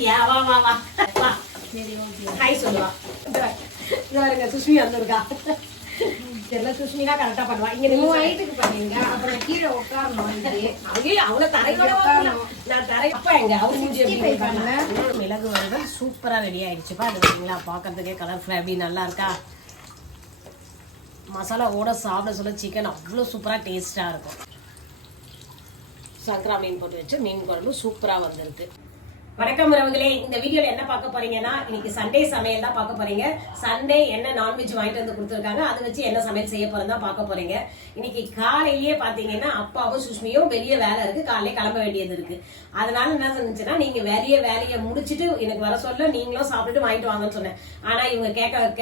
வந்துட்டியா? வா வா வா வா. சரி ஓகே. ஹாய் சொல்லுவா. இங்க சுஷ்மி வந்திருக்கா. தெரியல சுஷ்மினா கரெக்டா பண்ணுவா. இங்க நீ ஹைட்டுக்கு பண்ணுங்க. அப்புறம் கீழே உட்காரணும். அங்கே அவள தரையோட உட்காரணும். நான் தரை அப்ப எங்க அவ மூஞ்சி எப்படி பண்ணல. மிளகு வறுவல் சூப்பரா ரெடி ஆயிடுச்சுப்பா. அது பாத்தீங்களா பார்க்கிறதுக்கே கலர்ஃபுல்லா எப்படி நல்லா இருக்கா. மசாலா ஓட சாப்பிட சொல்ல சிக்கன் அவ்வளோ சூப்பரா டேஸ்டா இருக்கும். சங்கரா மீன் போட்டு வச்சு மீன் குழம்பு சூப்பரா வந்திருக்கு. வணக்கம் உறவுகளே, இந்த வீடியோல என்ன பார்க்க போறீங்கன்னா இன்னைக்கு சண்டே சமையல் தான் பார்க்க போறீங்க. சண்டே என்ன நான்வெஜ் வாங்கிட்டு வந்து கொடுத்துருக்காங்க, அதை வச்சு என்ன சமையல் செய்ய போறோம் தான் பார்க்க போறீங்க. இன்னைக்கு காலையிலேயே பாத்தீங்கன்னா அப்பாவும் சுஷ்மியும் வெளியே வேலை இருக்கு, காலையில கிளம்ப வேண்டியது இருக்கு. அதனால என்ன சொன்னுச்சுன்னா நீங்க வேலையை முடிச்சுட்டு எனக்கு வர சொல்ல நீங்களும் சாப்பிட்டுட்டு வாங்கிட்டு வாங்கன்னு சொன்னேன். ஆனா இவங்க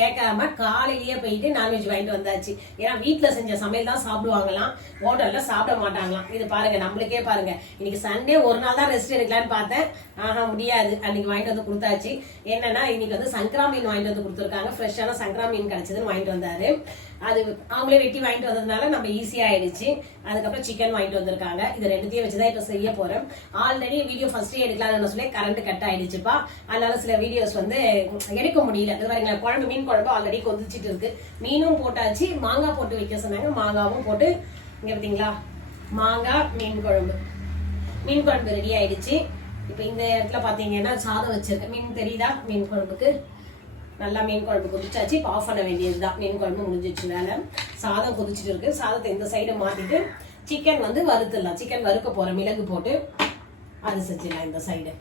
கேட்காம காலையிலேயே போயிட்டு நான்வெஜ் வாங்கிட்டு வந்தாச்சு. ஏன்னா வீட்டுல செஞ்ச சமையல் தான் சாப்பிடுவாங்களாம், ஹோட்டல்ல சாப்பிட மாட்டாங்களாம். இது பாருங்க, நம்மளுக்கே பாருங்க, இன்னைக்கு சண்டே ஒரு நாள் தான் ரெஸ்ட் எடுக்கலான்னு பார்த்தேன். முடியாது, அன்னைக்கு வாங்கிட்டு வந்து கொடுத்தாச்சு. என்னன்னா இன்னைக்கு வந்து சங்கரா மீன் வாங்கிட்டு வந்து கொடுத்துருக்காங்க. ஃப்ரெஷ்ஷான சங்கரா மீன் கிடைச்சதுன்னு வாங்கிட்டு வந்தாரு. அது அவங்களே வெட்டி வாங்கிட்டு வந்ததுனால நம்ம ஈஸியா ஆயிடுச்சு. அதுக்கப்புறம் சிக்கன் வாங்கிட்டு வந்திருக்காங்க. இது ரெண்டுத்தையும் வச்சுதான் இப்ப செய்ய போறேன். ஆல்ரெடி வீடியோ ஃபர்ஸ்டே எடுக்கலாம்னு சொல்லி கரண்ட் கட் ஆயிடுச்சுப்பா. அதனால சில வீடியோஸ் வந்து எடுக்க முடியல. இது பாருங்களேன், குழம்பு மீன் குழம்பு ஆல்ரெடி கொதிச்சுட்டு இருக்கு. மீனும் போட்டாச்சு, மாங்காய் போட்டு வைக்க சொன்னாங்க, மாங்காவும் போட்டு இங்க பார்த்தீங்களா மாங்காய் மீன் குழம்பு ரெடி ஆயிடுச்சு. இப்போ இந்த இடத்துல பார்த்தீங்கன்னா சாதம் வச்சிருக்கேன். மீன் தெரியுதா, மீன் குழம்புக்கு நல்லா மீன் குழம்பு கொதிச்சாச்சு. இப்போ ஆஃப் பண்ண வேண்டியது தான். மீன் குழம்பு முடிஞ்சிச்சு வேலை. சாதம் கொதிச்சுட்டு இருக்கு. சாதத்தை இந்த சைடு மாத்திட்டு சிக்கன் வந்து வறுத்துடலாம். சிக்கன் வறுக்க போறேன், மிளகு போட்டு அது செஞ்சிடலாம். இந்த சைடு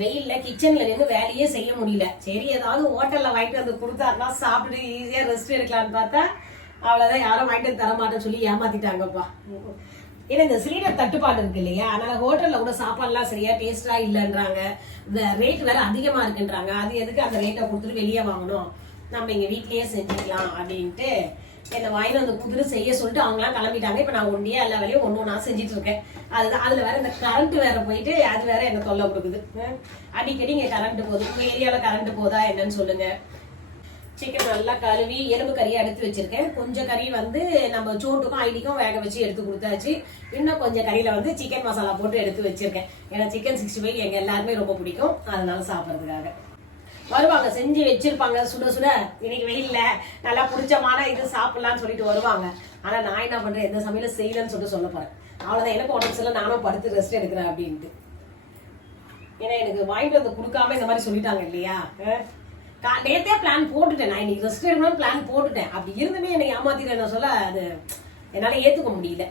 வெயில்ல கிச்சன்ல நின்று வேலையே செய்ய முடியல. சரி ஏதாவது ஹோட்டல்ல வாங்கிட்டு வந்து கொடுத்தாருனா சாப்பிட்டு ஈஸியா ரெஸ்ட் எடுக்கலான்னு பார்த்தா அவ்வளவுதான், யாரும் வாங்கிட்டு தர மாட்டேன்னு சொல்லி ஏமாத்திட்டாங்கப்பா. ஏன்னா இந்த சிலிண்டர் தட்டுப்பாடு இருக்கு இல்லையா, அதனால ஹோட்டல்ல கூட சாப்பாடுலாம் சரியா டேஸ்டா இல்லைன்றாங்க. இந்த ரேட் வேற அதிகமா இருக்குன்றாங்க. அது எதுக்கு அந்த ரேட்டை கொடுத்துட்டு வெளியே வாங்கணும், நம்ம இங்க வீட்லயே செஞ்சுக்கலாம் அப்படின்ட்டு என்னை வாங்கிட்டு வந்து குதிரை செய்ய சொல்லிட்டு அவங்களாம் கிளம்பிட்டாங்க. இப்ப நான் ஒண்டியா எல்லா வேலையும் ஒண்ணு நான் செஞ்சுட்டு இருக்கேன். அதுதான் அதுல வேற இந்த கரண்ட் வேற போயிட்டு அது வேற என்ன தொல்லை கொடுக்குது. அடிக்கடி இங்க கரண்ட் போகுது. உங்க ஏரியால கரண்ட் போதா என்னன்னு சொல்லுங்க. சிக்கன் நல்லா கழுவி எலும்பு கறியை எடுத்து வச்சிருக்கேன். கொஞ்சம் கறி வந்து நம்ம சோட்டுக்கும் ஐடிக்கும் வேக வச்சு எடுத்து கொடுத்தாச்சு. இன்னும் கொஞ்சம் கறியில வந்து சிக்கன் மசாலா போட்டு எடுத்து வச்சிருக்கேன். ஏன்னா சிக்கன் 65 எங்க எல்லாருமே ரொம்ப பிடிக்கும், அதனால சாப்பிட்றதுக்காக வருவாங்க. செஞ்சு வச்சிருப்பாங்க சுட சுட. இன்னைக்கு வெயில்ல நல்லா பிடிச்சமான இது சாப்பிடலாம்னு சொல்லிட்டு வருவாங்க. ஆனா நான் என்ன பண்றேன், எந்த சமையலும் செய்யலன்னு சொல்லிட்டு சொல்ல போறேன். அவ்வளவுதான், எனக்கு உடம்பு சரியில்லை, நானும் படுத்து ரெஸ்ட் எடுக்கிறேன் அப்படின்ட்டு. ஏன்னா எனக்கு வாங்கிட்டு வந்து கொடுக்காம இந்த மாதிரி சொல்லிட்டாங்க இல்லையா. நேத்தே பிளான் போட்டுட்டேன், நான் இன்னைக்கு ரெஸ்ட் எடுக்கணும்னு பிளான் போட்டுட்டேன். அப்படி இருந்துமே என்னை ஏமாத்திட்டேன்னு சொல்ல அது என்னால ஏத்துக்க முடியல.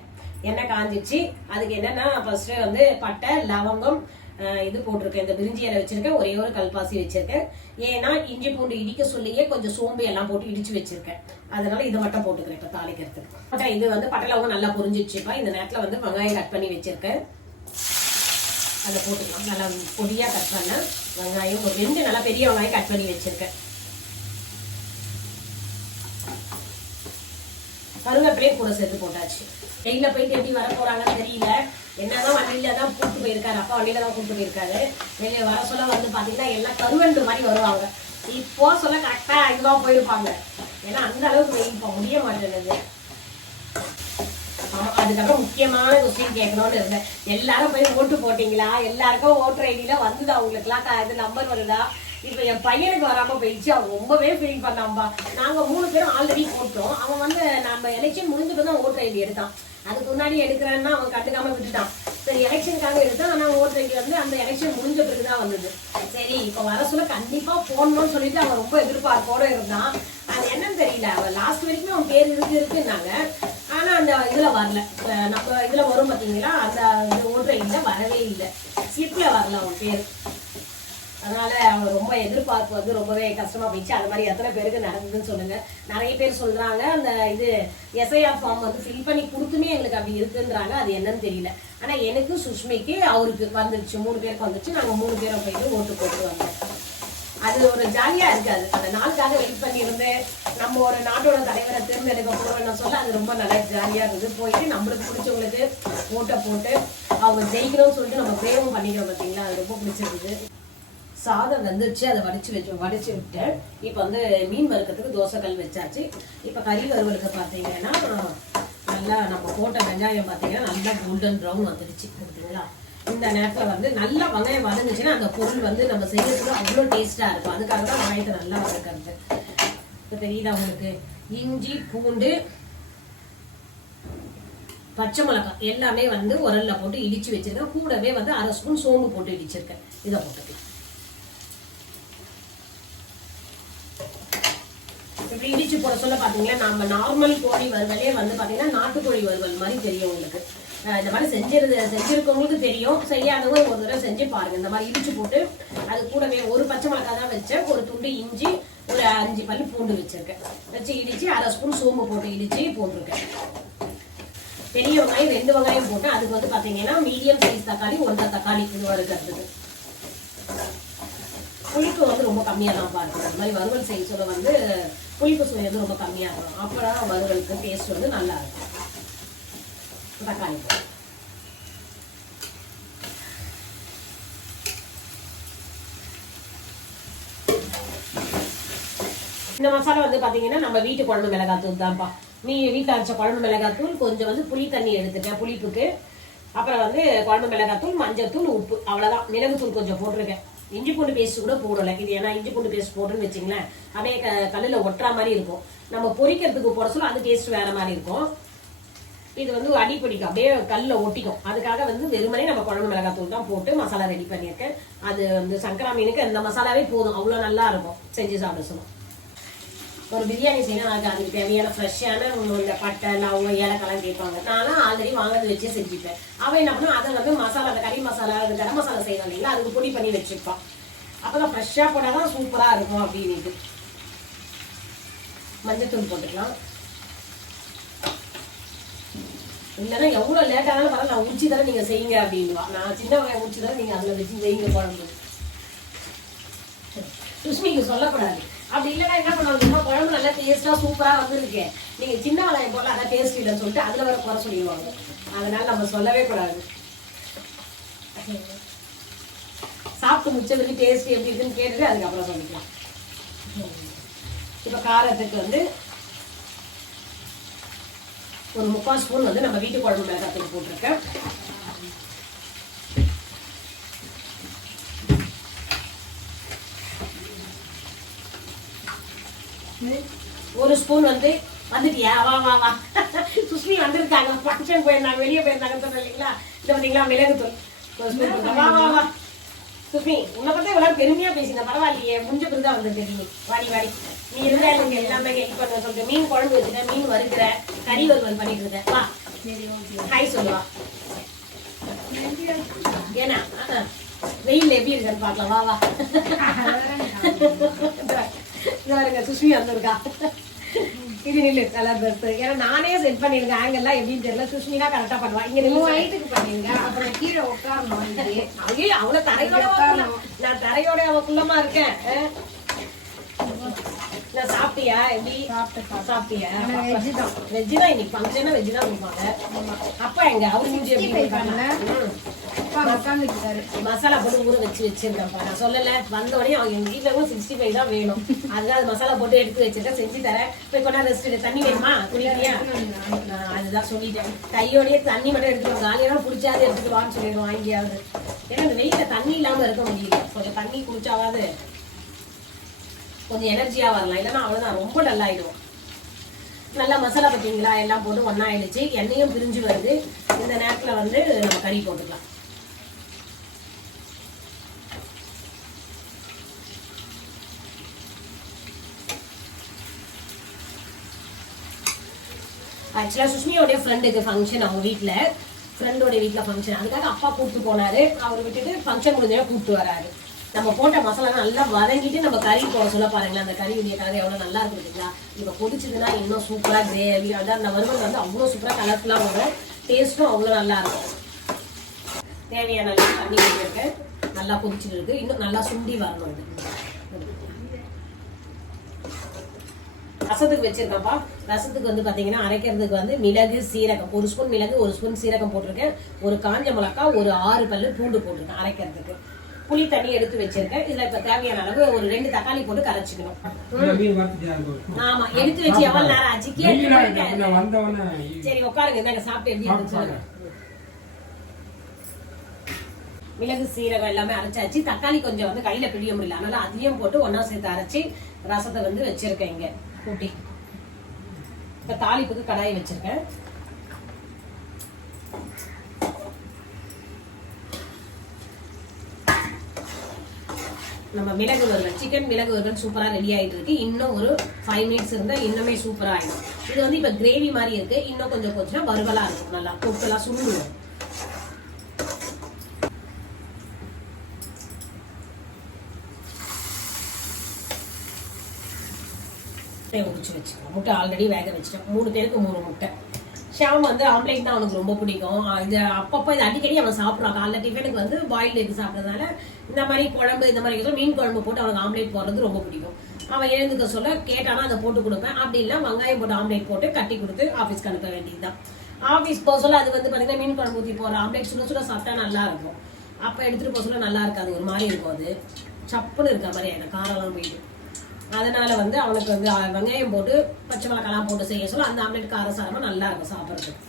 எண்ணெய் காஞ்சிச்சு. அதுக்கு என்னன்னா ஃபர்ஸ்ட் வந்து பட்டை லவங்கம் இது போட்டிருக்கேன். இந்த பிரிஞ்சி இலை வச்சிருக்கேன், ஒரே ஒரு கல்பாசி வச்சிருக்கேன். ஏன்னா இஞ்சி பூண்டு இடிக்க சொல்லியே கொஞ்சம் சோம்பு எல்லாம் போட்டு இடிச்சு வச்சிருக்கேன். அதனால இதை மட்டும் போட்டுக்கிறேன் இப்ப தாளிக்கிறதுக்கு. இது வந்து பட்டை லவங்கம் நல்லா பொரிஞ்சிச்சுப்பா. இந்த நேரத்துல வந்து வெங்காயம் கட் பண்ணி வச்சிருக்கேன், அதை போட்டுக்கலாம். நல்லா பொடியா கட் பண்ண வெங்காயம், ஒரு 2 நல்லா பெரிய வெங்காயம் கட் பண்ணி வச்சிருக்கேன். கருவேப்பிலையும் கூட சேர்த்து போட்டாச்சு. வெயில போயிட்டு எப்படி வர போறாங்கன்னு தெரியல. என்னதான் வண்டியில தான் கூப்பிட்டு போயிருக்காரு, அப்பா வண்டியில தான் கூப்பிட்டு போயிருக்காரு. வெளியே வர சொல்ல வந்து பாத்தீங்கன்னா எல்லாம் கருவண்டு மாதிரி வருவாங்க. இப்போ சொல்ல கரெக்டா இதுவா போயிருப்பாங்க. ஏன்னா அந்த அளவுக்கு வெயில் போக முடிய மாட்டேங்குது. அதுக்கப்புறம் முக்கியமான கொஸ்டின் கேட்கணும்னு இருந்தேன். எல்லாரும் போய் ஓட்டு போட்டீங்களா, எல்லாருக்கும் ஓட்டர் ஐடியில வந்துதா, உங்களுக்கு எல்லாம் இது நம்பர் வருதா. இப்ப என் பையனுக்கு வராம போயிடுச்சு. அவன் ரொம்பவே ஃபீல் பண்ணாம்பா. நாங்க 3 பேரும் ஆல்ரெடி போட்டோம். அவன் வந்து நம்ம எலெக்ஷன் முடிஞ்சுட்டு தான் ஓட்டர் ஐடி எடுத்தான். அதுக்கு முன்னாடி எடுக்கிறேன்னா அவன் கண்டுக்காம விட்டுட்டான். சரி எலெக்ஷனுக்காக எடுத்தான். ஆனா ஓட்டர் ஐடி வந்து அந்த எலெக்ஷன் முடிஞ்ச பிறகுதான் வந்தது. சரி இப்ப வர சொல்ல கண்டிப்பா போடணும்னு சொல்லிட்டு அவன் ரொம்ப எதிர்பார்ப்போட இருந்தான். அது என்னன்னு தெரியல, அவன் லாஸ்ட் வரைக்குமே அவன் பேர் இருக்குன்னாங்க. ஆனா அந்த இதுல வரல. நம்ம இதுல வரும் பாத்தீங்களா, அந்த ஓட்டர் ஐடியில வரவே இல்லை, ஸ்லிப்ல வரல அவன் பேர். அதனால அவங்க ரொம்ப எதிர்பார்ப்பு வந்து ரொம்பவே கஷ்டமா போயிடுச்சு. அது மாதிரி எத்தனை பேருக்கு நடந்ததுன்னு சொல்லுங்க. நிறைய பேர் சொல்றாங்க அந்த இது எஸ்ஐஆர் ஃபார்ம் வந்து ஃபில் பண்ணி கொடுத்துமே எங்களுக்கு அப்படி இருக்குன்றாங்க. அது என்னன்னு தெரியல. ஆனா எனக்கு சுஷ்மிக்கு அவருக்கு வந்துருச்சு, 3 பேருக்கு வந்துருச்சு. நாங்க 3 பேரும் போயிட்டு ஓட்டு போட்டு வந்தோம். அது ஒரு ஜாலியா இருக்காது. அந்த நாளுக்காக வெயிட் பண்ணி இருந்து நம்ம ஒரு நாட்டோட தலைவரை தேர்ந்தெடுக்க போறோம்னு சொல்ல அது ரொம்ப நல்லா ஜாலியா இருக்குது. போயிட்டு நம்மளுக்கு பிடிச்சவங்களுக்கு ஓட்டை போட்டு அவங்க ஜெயிக்கணும்னு சொல்லிட்டு நம்ம பிரேமம் பண்ணிக்கிறோம் பார்த்தீங்களா, அது ரொம்ப பிடிச்சிருக்குது. சாதம் வந்துருச்சு, அதை வடிச்சு விட்டேன். இப்போ வந்து மீன் வறுக்கிறதுக்கு தோசைக்கல் வச்சாச்சு. இப்போ கறி வறுவலுக்கு பார்த்தீங்கன்னா நல்லா நம்ம போட்ட வெங்காயம் பார்த்தீங்கன்னா நல்லா கோல்டன் ப்ரௌன் வந்துடுச்சு. பார்த்தீங்களா, இந்த நேரத்துல வந்து நல்லா வெங்காயம் வதங்குச்சுன்னா அந்த பொருள் வந்து நம்ம செய்யறதுக்கு அவ்வளவு டேஸ்டா இருக்கும். அதுக்காக தான் வெங்காயத்தை நல்லா வதக்கிறது. இப்ப தெரியுதா உங்களுக்கு? இஞ்சி பூண்டு பச்சை மிளகாய் எல்லாமே வந்து உரல்ல போட்டு இடிச்சு வச்சிருக்கேன். கூடவே வந்து 1/2 ஸ்பூன் சோம்பு போட்டு இடிச்சிருக்கேன். இதை போட்டுக்கலாம். இப்படி இடிச்சு போட சொல்ல பாத்தீங்கன்னா நம்ம நார்மல் கோழி வறுவலே வந்து பாத்தீங்கன்னா நாட்டுக்கோழி வறுவல் மாதிரி தெரியும் உங்களுக்கு. இந்த மாதிரி செஞ்சிருக்கவங்களுக்கு தெரியும், செய்யாதவங்க ஒரு தடவை செஞ்சு பாருங்க. இந்த மாதிரி இடிச்சு போட்டு அது கூடவே ஒரு பச்சை மிளகாய் தான் வச்சேன், ஒரு துண்டு இஞ்சி, ஒரு 5 பல்லு பூண்டு வச்சிருக்கேன். வச்சு இடிச்சு 1/2 ஸ்பூன் சோம்பு போட்டு இடிச்சு போட்டிருக்கேன். பெரிய வெங்காயம் 2 வெங்காயம் போட்டு அதுக்கு வந்து பாத்தீங்கன்னா மீடியம் சைஸ் தக்காளி 1 தக்காளி இது வறுக்கிறதுக்கு. புளிப்பு வந்து ரொம்ப கம்மியா தான் பாருங்க. அந்த மாதிரி வறுவல் செய்ய சொல்ல வந்து புளிப்பு சுவை வந்து ரொம்ப கம்மியா இருக்கும். அப்பதான் வறுவலுக்கு டேஸ்ட் வந்து நல்லா இருக்கும். தக்காளி இந்த மசாலா வந்து பாத்தீங்கன்னா நம்ம வீட்டு குழம்பு மிளகாத்தூள் தான்ப்பா. வீட்டில் அரைச்ச குழம்பு மிளகாத்தூள், கொஞ்சம் வந்து புளி தண்ணி எடுத்துட்டேன் புளிப்புக்கு. அப்புறம் வந்து குழம்பு மிளகாத்தூள், மஞ்சள் தூள், உப்பு, அவ்வளவுதான். மிளகுத்தூள் கொஞ்சம் போட்டிருக்கேன். இஞ்சி பூண்டு பேஸ்ட் கூட போடல. இது ஏன்னா இஞ்சி பூண்டு பேஸ்ட் போட்டுன்னு வச்சுங்களேன் அப்படியே கல்லுல ஒட்டுற மாதிரி இருக்கும். நம்ம பொரிக்கிறதுக்கு போட சொல்ல அது டேஸ்ட் வேற மாதிரி இருக்கும். இது வந்து அடிப்பிடிக்கும், அப்படியே கல்லுல ஒட்டிக்கும். அதுக்காக வந்து வெறுமனே நம்ம குழம்பு மிளகாத்தூள் தான் போட்டு மசாலா ரெடி பண்ணியிருக்கேன். அது வந்து சங்கரா மீனுக்கு அந்த மசாலாவே போதும், அவ்வளோ நல்லா இருக்கும். செஞ்சு சாப்பிட சொல்லும். ஒரு பிரியாணி செய்யணும், அதுக்கு தேவையான ஃப்ரெஷ்ஷான இந்த பட்டை லவங்க ஏலக்காய்லாம் கேட்பாங்க. நான்லாம் ஆல்ரெடி வாங்கிறது வச்சே செஞ்சுப்பேன். அவன் என்ன பண்ணும், அதை வந்து மசாலா, அந்த கறி மசாலா, அது கரம் மசாலா செய்யணும் இல்லைங்களா, அதுக்கு பொடி பண்ணி வச்சுருப்பான். அப்போதான் ஃப்ரெஷ்ஷாக போட்டால் சூப்பராக இருக்கும் அப்படின்ட்டு. மஞ்சத்தூள் போட்டுக்கலாம். இல்லைன்னா எவ்வளோ லேட்டானாலும் பரவாயில்ல, நான் உச்சி தர நீங்கள் செய்யுங்க அப்படின்வா. நான் சின்ன வகையை உச்சி தர நீங்கள் அதில் வச்சு செய்யுங்க குழம்பு. சுஷ்மிக்கு சொல்லக்கூடாது. அப்படி இல்லைன்னா என்ன பண்ணுவாங்க, குழம்பு நல்லா டேஸ்டா சூப்பரா வந்துருக்கு, நீங்க சின்ன வெங்காயம் போல அதான் டேஸ்ட் இல்லைன்னு சொல்லிட்டு அதுல வர குறை சொல்லிடுவாங்க. அதனால நம்ம சொல்லவே கூடாது. சாப்பிட்டு முடிச்ச வரைக்கும் டேஸ்ட் எப்படி இருக்குன்னு கேட்டுட்டு அதுக்கப்புறம் சொல்லிக்கலாம். இப்ப காரத்துக்கு வந்து ஒரு 3/4 ஸ்பூன் வந்து நம்ம வீட்டு குழம்பு மிளகாத்தூள் போட்டிருக்கேன். ஒரு ஸ்பூன் வந்து வந்துட்டியா? வா வா வா, சுஷ்மி வந்திருக்காங்க, ஃபங்க்ஷன் போயிருந்தாங்க, வெளியே போயிருந்தாங்க சொன்னேன் இல்லைங்களா. இதை பார்த்தீங்களா, மிளகுத்தூள் ஒரு ஸ்பூன். வா வா வா சுஷ்மி, உன்னை பார்த்தா இவ்வளவு பெருமையா பேசின பரவாயில்லையே, முடிஞ்ச பிறகு தான் வந்துருக்கு. நீ வாடி வாடி, நீ இருந்தா எனக்கு எல்லாமே ஹெல்ப் பண்ண சொல்லிட்டு மீன் குழம்பு வச்சுட்டேன், மீன் வறுக்கிற, கறி வறுவல் பண்ணிட்டு இருக்கேன். வா ஹாய் சொல்லுவா. ஏன்னா வெயில் எப்படி இருக்கான்னு பார்க்கலாம். வா வா. பாருங்க சுஷ்மி வந்திருக்கா. இது நில்லு கலர் ட்ரெஸ். ஏன்னா நானே செட் பண்ணிருக்கேன், ஆங்கெல்லாம் எப்படின்னு தெரியல. சுஷ்மி தான் கரெக்டா பண்ணுவா. இங்க நின்று வயிற்றுக்கு பண்ணிருங்க, அப்புறம் கீழே உட்காரணும். ஐயோ அவளை தரையோட, நான் தரையோட அவக்குள்ளமா இருக்கேன். நான் சாப்பிட்டியா? எப்படி சாப்பிட்டியா? வெஜ் தான் இன்னைக்கு ஃபங்க்ஷனா, வெஜ் தான் கொடுப்பாங்க. அப்பா எங்க அவரு மூஞ்சி எப்படி மசாலா போட்டு ஊற வச்சிருக்கேன்ப்பா. நான் சொல்லல, வந்த உடனே அவங்க எங்க வீட்டுல 65 தான் வேணும், அதுதான் அது மசாலா போட்டு எடுத்து வச்சிருக்கேன், செஞ்சு தரேன். போய் கொண்டா ரெஸ்ட் எடு. தண்ணி வேணுமா குடிக்கிறியா? அதுதான் சொல்லிட்டேன், கையோடய தண்ணி மட்டும் எடுத்துருவோம். காலியான குடிச்சாது எடுத்துக்கலாம்னு சொல்லிடுவோம் வாங்கியாவது. ஏன்னா இந்த வெயில தண்ணி இல்லாம இருக்க முடியல. கொஞ்சம் தண்ணி குடிச்சாவது கொஞ்சம் எனர்ஜியா வரலாம், இல்லைன்னா அவ்வளவுதான் ரொம்ப நல்லாயிடும். நல்லா மசாலா பார்த்தீங்களா, எல்லாம் போட்டு ஒன்னா ஆயிடுச்சு, எண்ணெயும் பிரிஞ்சு வருது. இந்த நேரத்துல வந்து நம்ம கறி போட்டுக்கலாம். ஆக்சுவலா சுஷ்மியோடைய ஃப்ரெண்டுக்கு ஃபங்க்ஷன், அவங்க வீட்டுல ஃப்ரெண்டோட வீட்டுல ஃபங்க்ஷன், அதுக்காக அப்பா கூப்பிட்டு போனாரு. அவர் விட்டுட்டு ஃபங்க்ஷன் முடிஞ்சா கூப்பிட்டு வராரு. நம்ம போட்ட மசாலா நல்லா வதங்கிட்டு நம்ம கறி போட சொல்ல பாருங்களேன். அந்த கறியுடைய கலர் எவ்வளவு நல்லா இருக்கு இல்லைங்களா. இப்ப கொதிச்சதுன்னா இன்னும் சூப்பரா கிரேவி, அதான் அந்த வறுவல் வந்து அவ்வளவு சூப்பரா கலர்ஃபுல்லா வரும், டேஸ்ட்டும் அவ்வளவு நல்லா இருக்கும். தேவையான தண்ணி ஊற்றிருக்கு, நல்லா கொதிச்சுட்டு இருக்கு, இன்னும் நல்லா சுண்டி வரணும். ரசத்துக்கு வச்சிருக்கப்பா. ரசத்துக்கு வந்து பாத்தீங்கன்னா அரைக்கிறதுக்கு வந்து மிளகு சீரகம், 1 ஸ்பூன் மிளகு, 1 ஸ்பூன் சீரகம் போட்டிருக்கேன். ஒரு காஞ்ச மிளகாய், ஒரு 6 பல்லு பூண்டு போட்டிருக்கேன் அரைக்கிறதுக்கு. புளி தண்ணி எடுத்து வச்சிருக்கேன். இதுல இப்ப தேவையான அளவு ஒரு 2 தக்காளி போட்டு கரைச்சிக்கணும். ஆமா, எடுத்து வச்சு எவ்வளவு நேரம் ஆச்சு? சரி உட்காருங்க, நாங்க சாப்பிட்டு எப்படி இருந்துச்சு. மிளகு சீரகம் எல்லாமே அரைச்சாச்சு. தக்காளி கொஞ்சம் வந்து கையில பிடிக்க முடியல, அதனால அதையும் போட்டு ஒன்னா சேர்த்து அரைச்சி ரசத்தை வந்து வச்சிருக்கேன் இங்க கூட்டி. இப்ப தாளிப்புக்கு கடாய் வச்சிருக்கேன். நம்ம மிளகு வறுவல், சிக்கன் மிளகு வறுவல் சூப்பரா ரெடி ஆயிட்டு இருக்கு. இன்னும் ஒரு 5 மினிட்ஸ் இருந்தா இன்னுமே சூப்பரா ஆயிடும். இது வந்து இப்ப கிரேவி மாதிரி இருக்கு. இன்னும் கொஞ்சம் கொஞ்சம் வறுவலா இருக்கும், நல்லா கொத்தெல்லாம் சுருளும். உடிச்சு வச்சுக்கோம். முட்டை ஆல்ரெடி வேக வச்சுட்டேன். 3 பேருக்கு 3 முட்டை. ஷாம் வந்து ஆம்லேட் தான் அவனுக்கு ரொம்ப பிடிக்கும். இது அப்பப்போ இது அடிக்கடி அவன் சாப்பிடுவான். காலைல டிஃபனுக்கு வந்து பாயில் எக் சாப்பிட்றதுனால இந்த மாதிரி குழம்பு, இந்த மாதிரி மீன் குழம்பு போட்டு அவனுக்கு ஆம்லேட் போடுறது ரொம்ப பிடிக்கும். அவன் எழுந்துக்க சொல்ல கேட்டானா அதை போட்டு கொடுப்பேன். அப்படி இல்லை வெங்காயம் போட்டு ஆம்லேட் போட்டு கட்டி கொடுத்து ஆஃபீஸ்க்கு அனுப்ப வேண்டியதுதான். ஆஃபீஸ் போக சொல்ல அது வந்து பார்த்தீங்கன்னா மீன் குழம்பு ஊற்றி போகிற ஆம்லேட் சுட சுட சாப்பிட்டா நல்லா இருக்கும். அப்போ எடுத்துகிட்டு போக சொல்ல நல்லா இருக்காது, ஒரு மாதிரி இருக்கும். அது சப்புன்னு இருக்க மாதிரி எனக்கு காரெல்லாம் போயிட்டு. அதனால வந்து அவனுக்கு வந்து வெங்காயம் போட்டு பச்சை மிளகாலாம் போட்டு செய்ய சொல்ல அந்த ஆம்லேட் காரசாரமா நல்லா இருக்கும் சாப்பிட்றதுக்கு.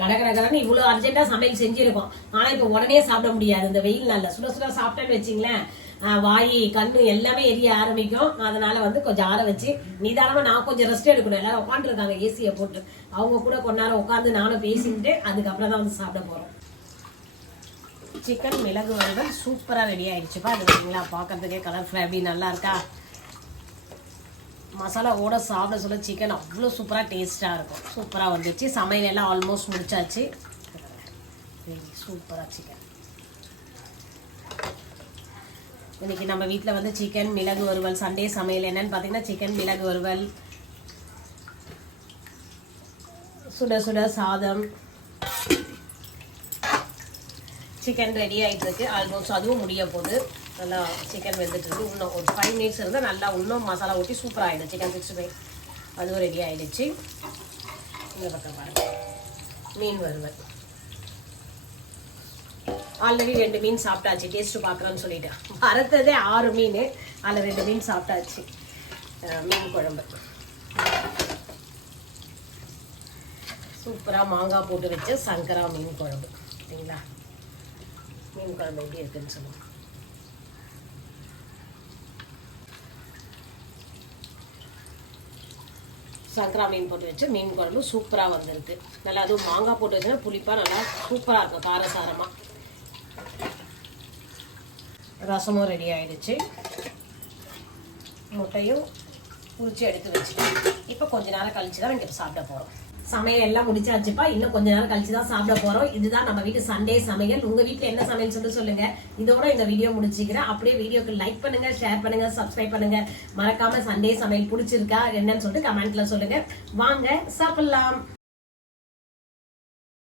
கடற்கடன்னு இவ்வளவு அர்ஜென்ட்டா சமையல் செஞ்சிருக்கோம். ஆனா இப்ப உடனே சாப்பிட முடியாது. இந்த வெயில் நல்ல சுட சுட சாப்பிட்டேன்னு வச்சிங்களேன், வாய் கண்ணு எல்லாமே எரிய ஆரம்பிக்கும். அதனால வந்து கொஞ்சம் ஆற வச்சு நிதானமா நான் கொஞ்சம் ரெஸ்ட் எடுக்கணும். எல்லாரும் உட்காந்துருக்காங்க ஏசியை போட்டு. அவங்க கூட கொஞ்ச நேரம் உட்காந்து நானும் பேசிட்டு அதுக்கப்புறம் தான் வந்து சாப்பிட போறோம். சிக்கன் மிளகு வறுவல் சூப்பரா ரெடி ஆயிடுச்சுப்பா. அது பார்த்தீங்களா, பார்க்கறதுக்கே கலர்ஃபுல்லா எப்படி நல்லா இருக்கா. மசாலாவோட சாப்பிட சொல்ல சிக்கன் அவ்வளோ சூப்பராக டேஸ்ட்டாக இருக்கும். சூப்பராக வந்துச்சு. சமையல் எல்லாம் ஆல்மோஸ்ட் முடிச்சாச்சு. சூப்பராக சிக்கன் இன்னைக்கு நம்ம வீட்டில் வந்து சிக்கன் மிளகு வறுவல். சண்டே சமையல் என்னன்னு பார்த்தீங்கன்னா சிக்கன் மிளகு வறுவல், சுட சுட சாதம், சிக்கன் ரெடி ஆகிட்டு இருக்கு. ஆல்மோஸ்ட் அதுவும் முடிய போகுது. நல்லா சிக்கன் வெந்துட்டு இருக்கு. இன்னும் ஒரு 5 மினிட்ஸ் இருந்தால் நல்லா இன்னும் மசாலா ஊற்றி சூப்பராக ஆகிடும். சிக்கன் 65 அதுவும் ரெடி ஆகிடுச்சு. இந்த பக்கம் பாருங்க, மீன் வறுவல். ஆல்ரெடி 2 மீன் சாப்பிட்டாச்சு. டேஸ்ட் பார்க்குறோன்னு சொல்லிட்டு வறுத்ததே 6 மீன், அதில் 2 மீன் சாப்பிட்டாச்சு. மீன் குழம்பு சூப்பராக மாங்காய் போட்டு வச்ச சங்கரா மீன் குழம்பு. சரிங்களா, மீன் குழம்பு எப்படி இருக்குன்னு சொல்லுங்க. சங்கரா மீன் போட்டு வச்சு மீன் குழம்பு சூப்பராக வந்திருக்கு. நல்லா அதுவும் மாங்காய் போட்டு வச்சுன்னா புளிப்பாக நல்லா சூப்பராக இருக்கும், காரசாரமாக. ரசமும் ரெடி ஆயிடுச்சு. முட்டையும் உரிச்சு எடுத்து வச்சுட்டேன். இப்போ கொஞ்ச நேரம் கழிச்சு தான் இங்கே சாப்பிட போகிறோம். சமையல் எல்லாம் முடிச்சாச்சுப்பா. இன்னும் கொஞ்ச நேரம் கழிச்சு தான் சாப்பிட போறோம். இதுதான் நம்ம வீட்டு சண்டே சமையல். உங்க வீட்டுல என்ன சமையல் சொல்லுங்க. இதோட இந்த வீடியோ முடிச்சுக்கிறேன். அப்படியே வீடியோக்கு லைக் பண்ணுங்க, ஷேர் பண்ணுங்க, சப்ஸ்கிரைப் பண்ணுங்க. மறக்காம சண்டே சமையல் பிடிச்சிருக்கா என்னன்னு சொல்லிட்டு கமெண்ட்ல சொல்லுங்க. வாங்க சாப்பிடலாம்.